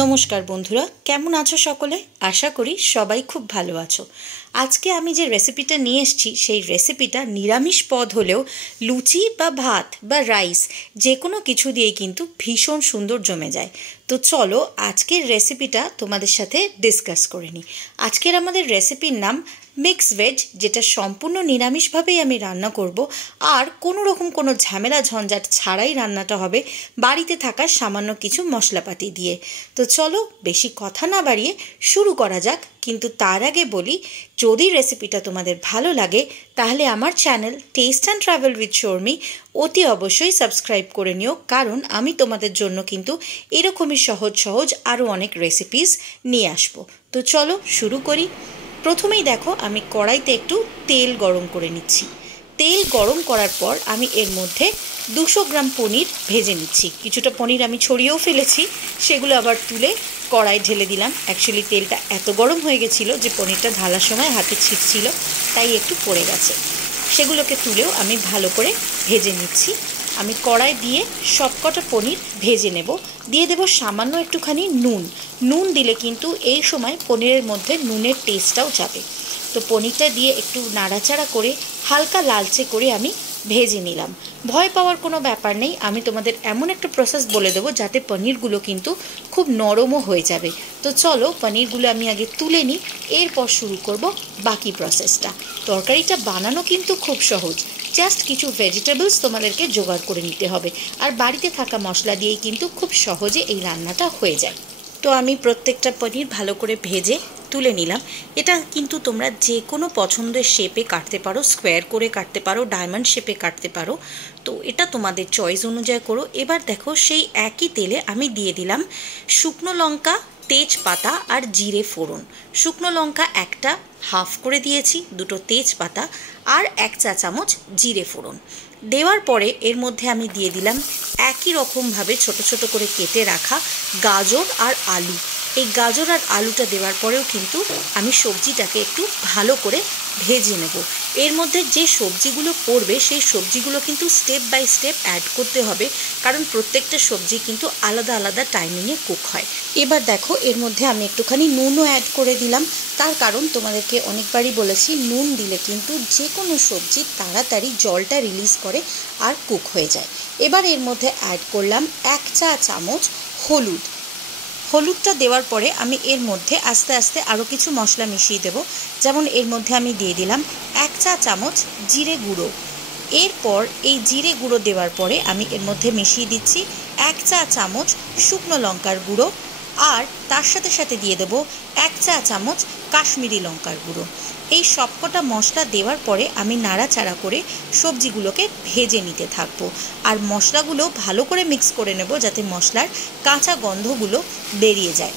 নমস্কার বন্ধুরা, কেমন আছো সকলে? আশা করি সবাই খুব ভালো আছো। আজকে আমি যে রেসিপিটা নিয়ে এসেছি সেই রেসিপিটা নিরামিষ পদ হলেও লুচি বা ভাত বা রাইস যে কোনো কিছু দিয়েই কিন্তু ভীষণ সুন্দর জমে যায়। তো চলো আজকের রেসিপিটা তোমাদের সাথে ডিসকাস করে নিই। আজকের আমাদের রেসিপির নাম মিক্স ভেজ, যেটা সম্পূর্ণ নিরামিষভাবেই আমি রান্না করব আর কোনো রকম কোনো ঝামেলা ঝঞ্ঝাট ছাড়াই রান্নাটা হবে বাড়িতে থাকা সামান্য কিছু মশলাপাতি দিয়ে। তো চলো বেশি কথা না বাড়িয়ে শুরু করা যাক। কিন্তু তার আগে বলি, যদি রেসিপিটা তোমাদের ভালো লাগে তাহলে আমার channel test and travel with Sharmi অতি অবশ্যই সাবস্ক্রাইব করে নিও, কারণ আমি তোমাদের জন্য কিন্তু এরকমই সহজ সহজ আরও অনেক রেসিপিস নিয়ে আসবো। তো চলো শুরু করি। প্রথমেই দেখো আমি কড়াইতে একটু তেল গরম করে নিচ্ছি। তেল গরম করার পর আমি এর মধ্যে 200 গ্রাম পনির ভেজে নিচ্ছি। কিছুটা পনির আমি ছড়িয়েও ফেলেছি, সেগুলো আবার তুলে কড়াই ঢেলে দিলাম। অ্যাকচুয়ালি তেলটা এত গরম হয়ে গেছিলো যে পনিরটা ঢালার সময় হাতে ছিটছিল, তাই একটু পড়ে গেছে। সেগুলোকে তুলেও আমি ভালো করে ভেজে নিচ্ছি। আমি কড়াই দিয়ে সবকটা পনির ভেজে নেব। দিয়ে দেব সামান্য একটুখানি নুন। নুন দিলে কিন্তু এই সময় পনিরের মধ্যে নুনের টেস্টটাও যাবে। তো পনিরটা দিয়ে একটু নাড়াচাড়া করে হালকা লালচে করে আমি ভেজে নিলাম। ভয় পাওয়ার কোনো ব্যাপার নেই, আমি তোমাদের এমন একটা প্রসেস বলে দেবো যাতে পনিরগুলো কিন্তু খুব নরমও হয়ে যাবে। তো চলো পনিরগুলো আমি আগে তুলে নিই, এরপর শুরু করব বাকি প্রসেসটা। তরকারিটা বানানো কিন্তু খুব সহজ, জাস্ট কিছু ভেজিটেবলস তোমাদেরকে জোগাড় করে নিতে হবে, আর বাড়িতে থাকা মশলা দিয়েই কিন্তু খুব সহজে এই রান্নাটা হয়ে যায়। তো আমি প্রত্যেকটা পনির ভালো করে ভেজে তুলে নিলাম। এটা কিন্তু তোমরা যে কোনো পছন্দের শেপে কাটতে পারো, স্কোয়ার করে কাটতে পারো, ডায়মন্ড শেপে কাটতে পারো। তো এটা তোমাদের চয়েস অনুযায়ী করো। এবার দেখো সেই একই তেলে আমি দিয়ে দিলাম শুকনো লঙ্কা, তেজপাতা আর জিরে ফোড়ন। শুকনো লঙ্কা একটা হাফ করে দিয়েছি, দুটো তেজপাতা আর 1 চা চামচ জিরে ফোড়ন দেওয়ার পরে এর মধ্যে আমি দিয়ে দিলাম একই রকমভাবে ছোট ছোট করে কেটে রাখা গাজর আর আলু। এই গাজর আর আলুটা দেওয়ার পরেও কিন্তু আমি সবজিটাকে একটু ভালো করে ভেজে নেব। এর মধ্যে যে সবজিগুলো পড়বে সেই সবজিগুলো কিন্তু স্টেপ বাই স্টেপ অ্যাড করতে হবে, কারণ প্রত্যেকটা সবজি কিন্তু আলাদা আলাদা টাইমিংয়ে কুক হয়। এবার দেখো এর মধ্যে আমি একটুখানি নুনও অ্যাড করে দিলাম। তার কারণ তোমাদেরকে অনেকবারই বলেছি, নুন দিলে কিন্তু যে কোনো সবজি তাড়াতাড়ি জলটা রিলিজ করে আর কুক হয়ে যায়। এবার এর মধ্যে অ্যাড করলাম 1 চা চামচ হলুদ। হলুদটা দেওয়ার পরে আমি এর মধ্যে আস্তে আস্তে আরও কিছু মশলা মিশিয়ে দেব। যেমন এর মধ্যে আমি দিয়ে দিলাম 1 চা চামচ জিরে গুঁড়ো। এরপর এই জিরে গুঁড়ো দেওয়ার পরে আমি এর মধ্যে মিশিয়ে দিচ্ছি 1 চা চামচ শুকনো লঙ্কার গুঁড়ো, আর তার সাথে সাথে দিয়ে দেবো 1 চা চামচ কাশ্মীরি লঙ্কার গুঁড়ো। এই সবকটা মশলা দেওয়ার পরে আমি নাড়াচাড়া করে সবজিগুলোকে ভেজে নিতে থাকবো, আর মশলাগুলো ভালো করে মিক্স করে নেব যাতে মশলার কাঁচা গন্ধগুলো বেরিয়ে যায়।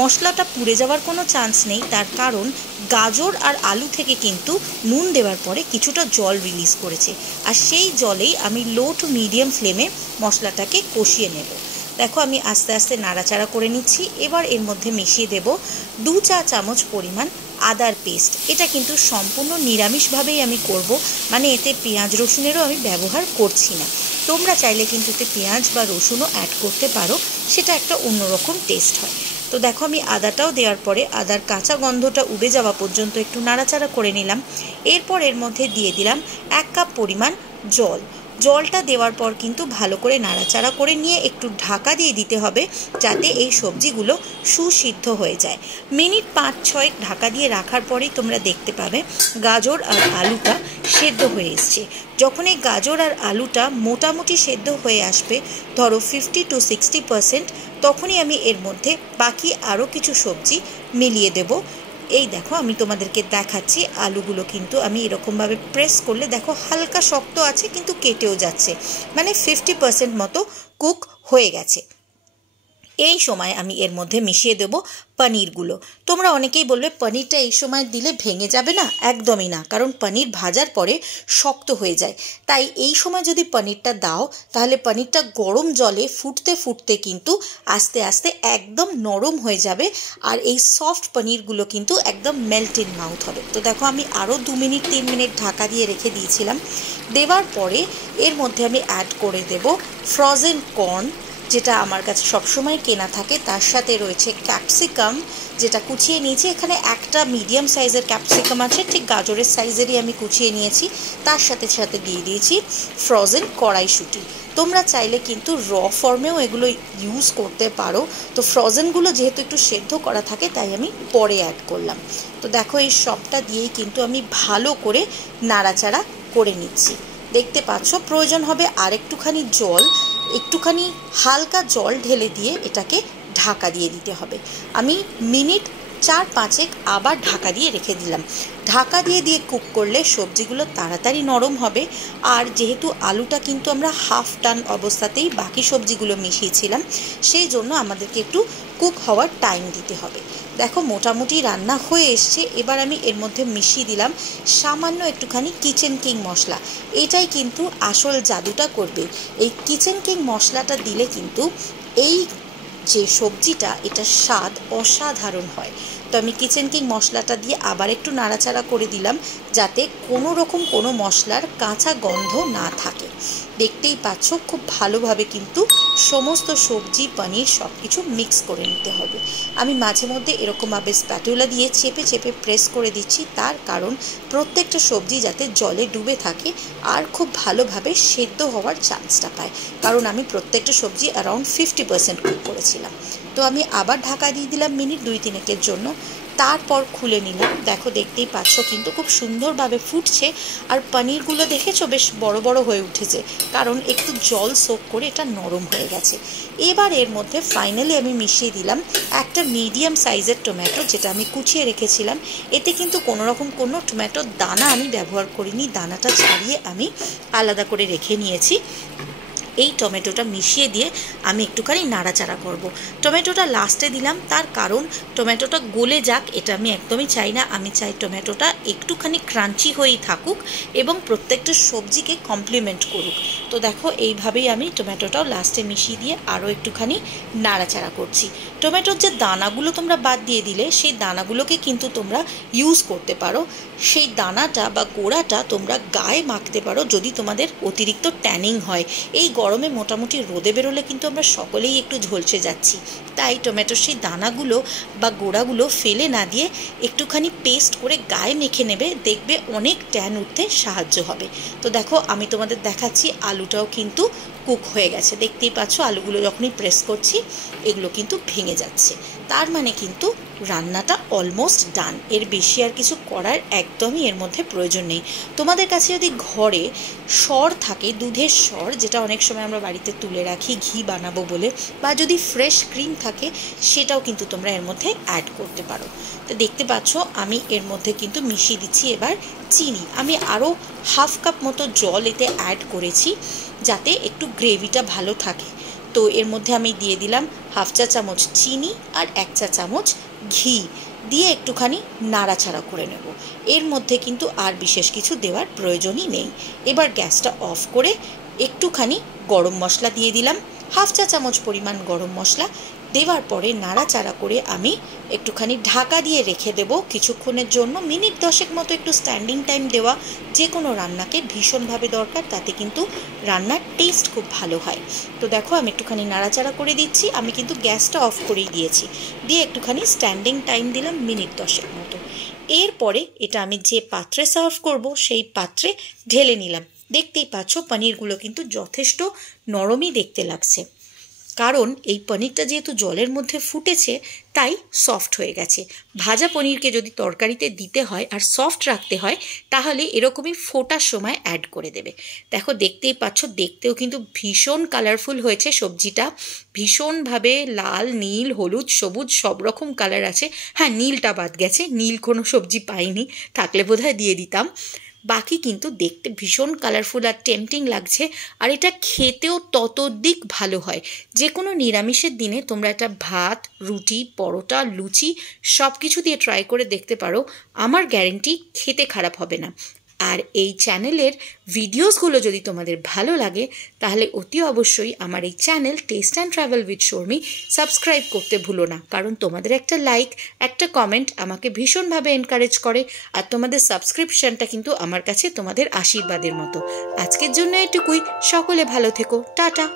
মশলাটা পুড়ে যাওয়ার কোনো চান্স নেই, তার কারণ গাজর আর আলু থেকে কিন্তু নুন দেওয়ার পরে কিছুটা জল রিলিজ করেছে, আর সেই জলেই আমি লো টু মিডিয়াম ফ্লেমে মশলাটাকে কষিয়ে নেব। দেখো আমি আস্তে আস্তে নাড়াচাড়া করে নিচ্ছি। এবার এর মধ্যে মিশিয়ে দেব 2 চা চামচ পরিমাণ আদার পেস্ট। এটা কিন্তু সম্পূর্ণ নিরামিষভাবেই আমি করব, মানে এতে পেঁয়াজ রসুনেরও আমি ব্যবহার করছি না। তোমরা চাইলে কিন্তু এতে পেঁয়াজ বা রসুনও অ্যাড করতে পারো, সেটা একটা অন্যরকম টেস্ট হয়। তো দেখো আমি আদাটাও দেওয়ার পরে আদার কাঁচা গন্ধটা উবে যাওয়া পর্যন্ত একটু নাড়াচাড়া করে নিলাম। এরপর এর মধ্যে দিয়ে দিলাম 1 কাপ পরিমাণ জল। জলটা দেওয়ার পর কিন্তু ভালো করে নাড়াচাড়া করে নিয়ে একটু ঢাকা দিয়ে দিতে হবে, যাতে এই সবজিগুলো সুসিদ্ধ হয়ে যায়। মিনিট 5-6 ঢাকা দিয়ে রাখার পরেই তোমরা দেখতে পাবে গাজর আর আলুটা সেদ্ধ হয়ে এসছে। যখন এই গাজর আর আলুটা মোটামুটি সেদ্ধ হয়ে আসবে, ধরো 50 to 60%, তখনই আমি এর মধ্যে বাকি আরও কিছু সবজি মিলিয়ে দেব। এই দেখো আমি তোমাদেরকে দেখাচ্ছি, আলুগুলো কিন্তু আমি এরকমভাবে প্রেস করলে দেখো হালকা শক্ত আছে কিন্তু কেটেও যাচ্ছে, মানে 50% মতো কুক হয়ে গেছে। এই সময় আমি এর মধ্যে মিশিয়ে দেব পনিরগুলো। তোমরা অনেকেই বলবে পনিরটা এই সময় দিলে ভেঙে যাবে না, একদমই না, কারণ পনির ভাজার পরে শক্ত হয়ে যায়। তাই এই সময় যদি পনিরটা দাও তাহলে পনিরটা গরম জলে ফুটতে ফুটতে কিন্তু আস্তে আস্তে একদম নরম হয়ে যাবে, আর এই সফট পনিরগুলো কিন্তু একদম মেল্ট ইন মাউথ হবে। তো দেখো আমি আরও 2-3 মিনিট ঢাকা দিয়ে রেখে দিয়েছিলাম। দেওয়ার পরে এর মধ্যে আমি অ্যাড করে দেব ফ্রোজেন কর্ন, যেটা আমার কাছে সবসময় কেনা থাকে, তার সাথে রয়েছে ক্যাপসিকাম যেটা কুচিয়ে নিয়েছি। এখানে একটা মিডিয়াম সাইজের ক্যাপসিকাম আছে, ঠিক গাজরের সাইজেরই আমি কুচিয়ে নিয়েছি। তার সাথে সাথে দিয়ে দিয়েছি ফ্রোজেন কড়াইশুঁটি। তোমরা চাইলে কিন্তু র ফর্মেও এগুলো ইউজ করতে পারো। তো ফ্রোজেনগুলো যেহেতু একটু সেদ্ধ করা থাকে তাই আমি পরে অ্যাড করলাম। তো দেখো এই সবটা দিয়েই কিন্তু আমি ভালো করে নাড়াচাড়া করে নিচ্ছি। দেখতে পাচ্ছ প্রয়োজন হবে আর একটুখানি জল, একটুখানি হালকা জল ঢেলে দিয়ে এটাকে ঢাকা দিয়ে দিতে হবে। আমি মিনিট 4-5 আবার ঢাকা দিয়ে রেখে দিলাম। ঢাকা দিয়ে কুক করলে সবজিগুলো তাড়াতাড়ি নরম হবে। আর যেহেতু আলুটা কিন্তু আমরা হাফ ডান অবস্থাতেই বাকি সবজিগুলো মিশিয়েছিলাম, সেই জন্য আমাদেরকে একটু কুক হওয়ার টাইম দিতে হবে। দেখো মোটামুটি রান্না হয়ে এসছে। এবার আমি এর মধ্যে মিশিয়ে দিলাম সামান্য একটুখানি কিচেন কিং মশলা। এটাই কিন্তু আসল জাদুটা করবে। এই কিচেন কিং মশলাটা দিলে কিন্তু এই যে সবজিটা এটার স্বাদ অসাধারণ হয়। তো আমি কিচেন কিং মশলাটা দিয়ে আবার একটু নাড়াচাড়া করে দিলাম, যাতে কোনো রকম কোনো মশলার কাঁচা গন্ধ না থাকে। দেখতেই পাচ্ছ খুব ভালোভাবে কিন্তু সমস্ত সবজি পনির সব কিছু মিক্স করে নিতে হবে। আমি মাঝে মধ্যে এরকমভাবে স্প্যাটুলা দিয়ে চেপে চেপে প্রেস করে দিচ্ছি, তার কারণ প্রত্যেকটা সবজি যাতে জলে ডুবে থাকে আর খুব ভালোভাবে সেদ্ধ হওয়ার চান্সটা পায়। কারণ আমি প্রত্যেকটা সবজি অ্যারাউন্ড 50% কুক করেছিলাম। তো আমি আবার ঢাকা দিয়ে দিলাম মিনিট 2-3 জন্য। তারপর খুলে নিলাম। দেখো দেখতেই পাচ্ছ কিন্তু খুব সুন্দরভাবে ফুটছে। আর পনিরগুলো দেখেছো বেশ বড় বড় হয়ে উঠেছে, কারণ একটু জল সোক করে এটা নরম হয়ে গেছে। এবার এর মধ্যে ফাইনালি আমি মিশিয়ে দিলাম একটা মিডিয়াম সাইজের টমেটো, যেটা আমি কুচিয়ে রেখেছিলাম। এতে কিন্তু কোনো রকম কোনো টমেটোর দানা আমি ব্যবহার করিনি, দানাটা ছাড়িয়ে আমি আলাদা করে রেখে নিয়েছি। এই টমেটোটা মিশিয়ে দিয়ে আমি একটুখানি নাড়াচাড়া করব। টমেটোটা লাস্টে দিলাম, তার কারণ টমেটোটা গলে যাক এটা আমি একদমই চাই না। আমি চাই টমেটোটা একটুখানি ক্রাঞ্চি হয়েই থাকুক এবং প্রত্যেকটা সবজিকে কমপ্লিমেন্ট করুক। তো দেখো এইভাবেই আমি টমেটোটাও লাস্টে মিশিয়ে দিয়ে আরও একটুখানি নাড়াচাড়া করছি। টমেটোর যে দানাগুলো তোমরা বাদ দিয়ে দিলে, সেই দানাগুলোকে কিন্তু তোমরা ইউজ করতে পারো। সেই দানাটা বা গোড়াটা তোমরা গায়ে মাখতে পারো যদি তোমাদের অতিরিক্ত ট্যানিং হয়। এই গরমে মোটামুটি রোদে বেরোলে কিন্তু আমরা সকলেই একটু ঝলসে যাচ্ছি। তাই টমেটোর সেই দানাগুলো বা গোড়াগুলো ফেলে না দিয়ে একটুখানি পেস্ট করে গায়ে মেখে নেবে, দেখবে অনেক ট্যান উঠতে সাহায্য হবে। তো দেখো আমি তোমাদের দেখাচ্ছি আলুটাও কিন্তু কুক হয়ে গেছে। দেখতেই পাচ্ছ আলুগুলো যখনই প্রেস করছি এগুলো কিন্তু ভেঙে যাচ্ছে, তার মানে কিন্তু রান্নাটা অলমোস্ট ডান। এর বেশি আর কিছু করার একদমই এর মধ্যে প্রয়োজন নেই। তোমাদের কাছে যদি ঘরে সর থাকে, দুধের সর, যেটা অনেক সময় আমরা বাড়িতে তুলে রাখি ঘি বানাবো বলে, বা যদি ফ্রেশ ক্রিম থাকে সেটাও কিন্তু তোমরা এর মধ্যে অ্যাড করতে পারো। তো দেখতে পাচ্ছ আমি এর মধ্যে কিন্তু মিশিয়ে দিচ্ছি এবার চিনি। আমি আরও হাফ কাপ মতো জল এতে অ্যাড করেছি যাতে একটু গ্রেভিটা ভালো থাকে। তো এর মধ্যে আমি দিয়ে দিলাম হাফ চা চামচ চিনি আর 1 চা চামচ ঘি দিয়ে একটুখানি নাড়াচাড়া করে নেব। এর মধ্যে কিন্তু আর বিশেষ কিছু দেওয়ার প্রয়োজনই নেই। এবার গ্যাসটা অফ করে একটুখানি গরম মশলা দিয়ে দিলাম, হাফ চা চামচ পরিমাণ গরম মশলা দেওয়ার পরে নাড়াচাড়া করে আমি একটুখানি ঢাকা দিয়ে রেখে দেব কিছুক্ষণের জন্য। মিনিট 10 মতো একটু স্ট্যান্ডিং টাইম দেওয়া যে কোনো রান্নাকে ভীষণভাবে দরকার, তাতে কিন্তু রান্নার টেস্ট খুব ভালো হয়। তো দেখো আমি একটুখানি নাড়াচাড়া করে দিচ্ছি। আমি কিন্তু গ্যাসটা অফ করেই দিয়েছি, দিয়ে একটুখানি স্ট্যান্ডিং টাইম দিলাম মিনিট 10 মতো। এরপরে এটা আমি যে পাত্রে সার্ভ করব সেই পাত্রে ঢেলে নিলাম। দেখতেই পাচ্ছ পনিরগুলো কিন্তু যথেষ্ট নরমই দেখতে লাগছে, কারণ এই পনিরটা যেহেতু জলের মধ্যে ফুটেছে তাই সফট হয়ে গেছে। ভাজা পনিরকে যদি তরকারিতে দিতে হয় আর সফট রাখতে হয় তাহলে এরকমই ফোটার সময় অ্যাড করে দেবে। দেখো দেখতেই পাচ্ছ, দেখতেও কিন্তু ভীষণ কালারফুল হয়েছে সবজিটা, ভীষণভাবে লাল, নীল, হলুদ, সবুজ সব রকম কালার আছে। হ্যাঁ, নীলটা বাদ গেছে, নীল কোনো সবজি পাইনি, থাকলে বোধহয় দিয়ে দিতাম। বাকি কিন্তু দেখতে ভীষণ কালারফুল আর টেম্পটিং লাগছে, আর এটা খেতেও ততোধিক ভালো হয়। যে কোনো নিরামিষের দিনে তোমরা এটা ভাত, রুটি, পরোটা, লুচি সব কিছু দিয়ে ট্রাই করে দেখতে পারো। আমার গ্যারেন্টি খেতে খারাপ হবে না। আর এই চ্যানেলের ভিডিওসগুলো যদি তোমাদের ভালো লাগে তাহলে অতি অবশ্যই আমার এই channel test and travel with Sharmi subscribe করতে ভুলো না, কারণ তোমাদের একটা লাইক, একটা কমেন্ট আমাকে ভীষণভাবে এনকারেজ করে। আর তোমাদের সাবস্ক্রিপশনটা কিন্তু আমার কাছে তোমাদের আশীর্বাদের মতো। আজকের জন্য এটুকুই। সকলে ভালো থেকো। টাটা।